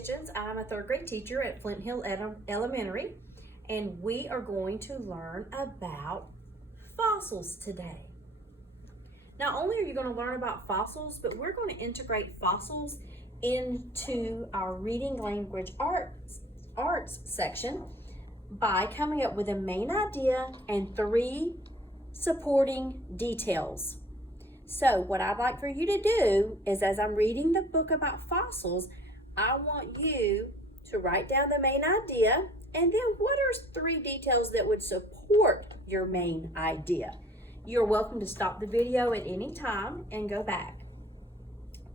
Kitchens. I'm a third grade teacher at Flint Hill Elementary, and we are going to learn about fossils today. Not only are you going to learn about fossils, but we're going to integrate fossils into our reading language arts section by coming up with a main idea and 3 supporting details. So what I'd like for you to do is, as I'm reading the book about fossils, I want you to write down the main idea and then what are 3 details that would support your main idea. You're welcome to stop the video at any time and go back.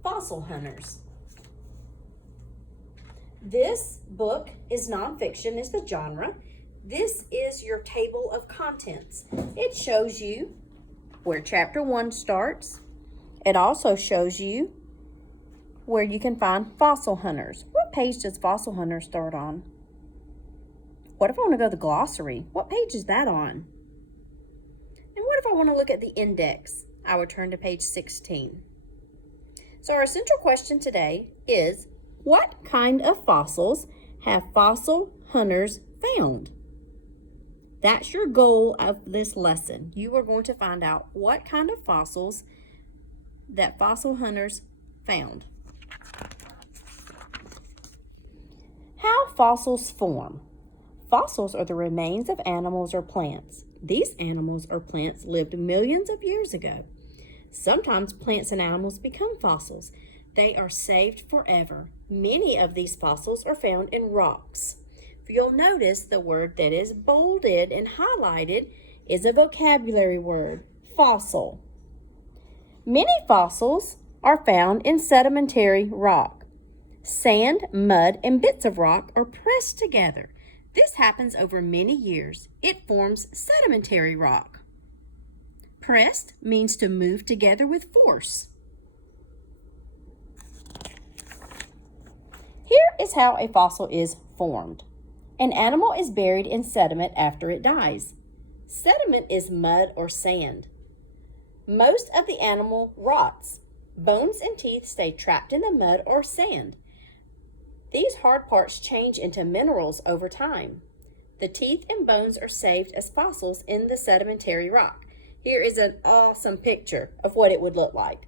Fossil hunters. This book is nonfiction, is the genre. This is your table of contents. It shows you where chapter 1 starts. It also shows you where you can find fossil hunters. What page does fossil hunter start on? What if I want to go to the glossary? What page is that on? And what if I want to look at the index? I would turn to page 16. So our central question today is, what kind of fossils have fossil hunters found? That's your goal of this lesson. You are going to find out what kind of fossils that fossil hunters found. How fossils form. Fossils are the remains of animals or plants. These animals or plants lived millions of years ago. Sometimes plants and animals become fossils. They are saved forever. Many of these fossils are found in rocks. You'll notice the word that is bolded and highlighted is a vocabulary word, fossil. Many fossils are found in sedimentary rock. Sand, mud, and bits of rock are pressed together. This happens over many years. It forms sedimentary rock. Pressed means to move together with force. Here is how a fossil is formed. An animal is buried in sediment after it dies. Sediment is mud or sand. Most of the animal rots. Bones and teeth stay trapped in the mud or sand. These hard parts change into minerals over time. The teeth and bones are saved as fossils in the sedimentary rock. Here is an awesome picture of what it would look like.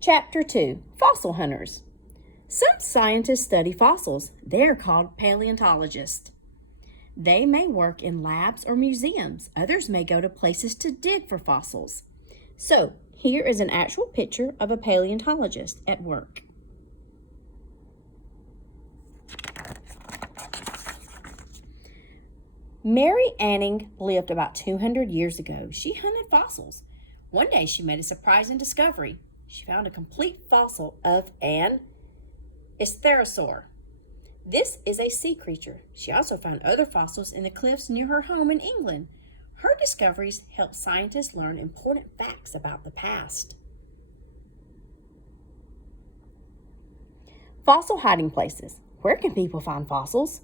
Chapter 2, Fossil Hunters. Some scientists study fossils. They are called paleontologists. They may work in labs or museums. Others may go to places to dig for fossils. So, here is an actual picture of a paleontologist at work. Mary Anning lived about 200 years ago. She hunted fossils. One day she made a surprising discovery. She found a complete fossil of an Ichthyosaur. This is a sea creature. She also found other fossils in the cliffs near her home in England. Her discoveries help scientists learn important facts about the past. Fossil hiding places. Where can people find fossils?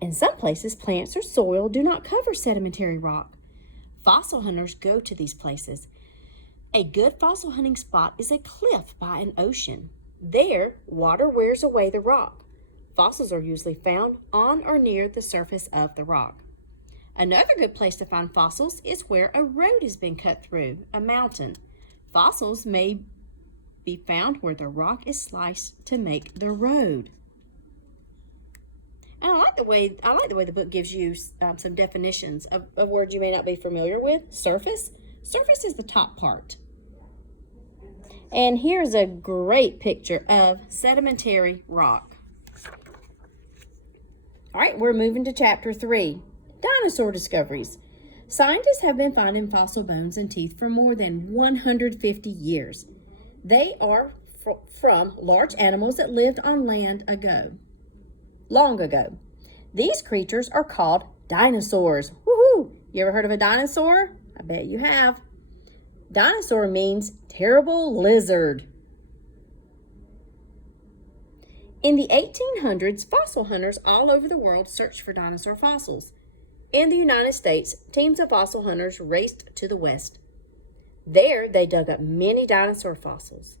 In some places, plants or soil do not cover sedimentary rock. Fossil hunters go to these places. A good fossil hunting spot is a cliff by an ocean. There, water wears away the rock. Fossils are usually found on or near the surface of the rock. Another good place to find fossils is where a road has been cut through, a mountain. Fossils may be found where the rock is sliced to make the road. And I like the way the book gives you some definitions of words you may not be familiar with. Surface. Surface is the top part. And here's a great picture of sedimentary rock. All right, we're moving to chapter 3, dinosaur discoveries. Scientists have been finding fossil bones and teeth for more than 150 years. They are from large animals that lived on land long ago. These creatures are called dinosaurs. Woohoo! You ever heard of a dinosaur? I bet you have. Dinosaur means terrible lizard. In the 1800s, fossil hunters all over the world searched for dinosaur fossils. In the United States, teams of fossil hunters raced to the west. There, they dug up many dinosaur fossils.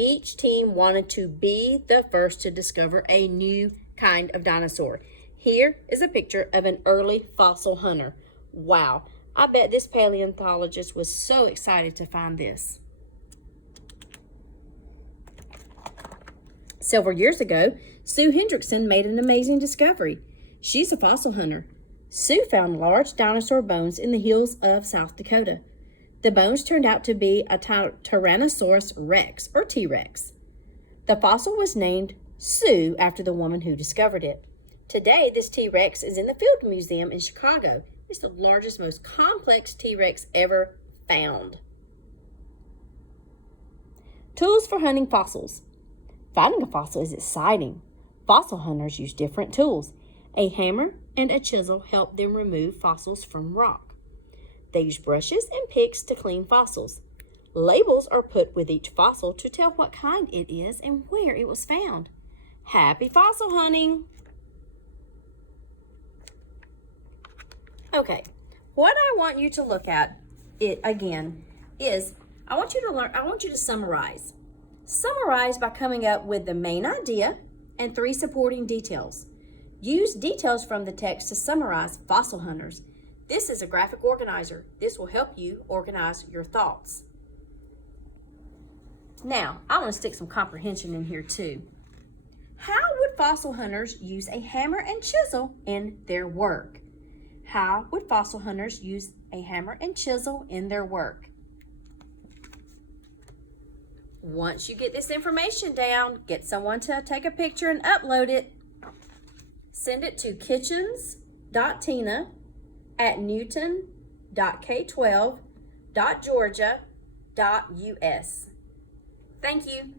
Each team wanted to be the first to discover a new kind of dinosaur. Here is a picture of an early fossil hunter. Wow, I bet this paleontologist was so excited to find this. Several years ago, Sue Hendrickson made an amazing discovery. She's a fossil hunter. Sue found large dinosaur bones in the hills of South Dakota. The bones turned out to be a Tyrannosaurus rex, or T-Rex. The fossil was named Sue after the woman who discovered it. Today, this T-Rex is in the Field Museum in Chicago. It's the largest, most complex T-Rex ever found. Tools for hunting fossils. Finding a fossil is exciting. Fossil hunters use different tools. A hammer and a chisel help them remove fossils from rock. They use brushes and picks to clean fossils. Labels are put with each fossil to tell what kind it is and where it was found. Happy fossil hunting! Okay, what I want you to look at is I want you to summarize. Summarize by coming up with the main idea and 3 supporting details. Use details from the text to summarize fossil hunters. This is a graphic organizer. This will help you organize your thoughts. Now, I want to stick some comprehension in here too. How would fossil hunters use a hammer and chisel in their work? How would fossil hunters use a hammer and chisel in their work? Once you get this information down, get someone to take a picture and upload it. Send it to kitchens.tina@newton.k12.georgia.us. Thank you.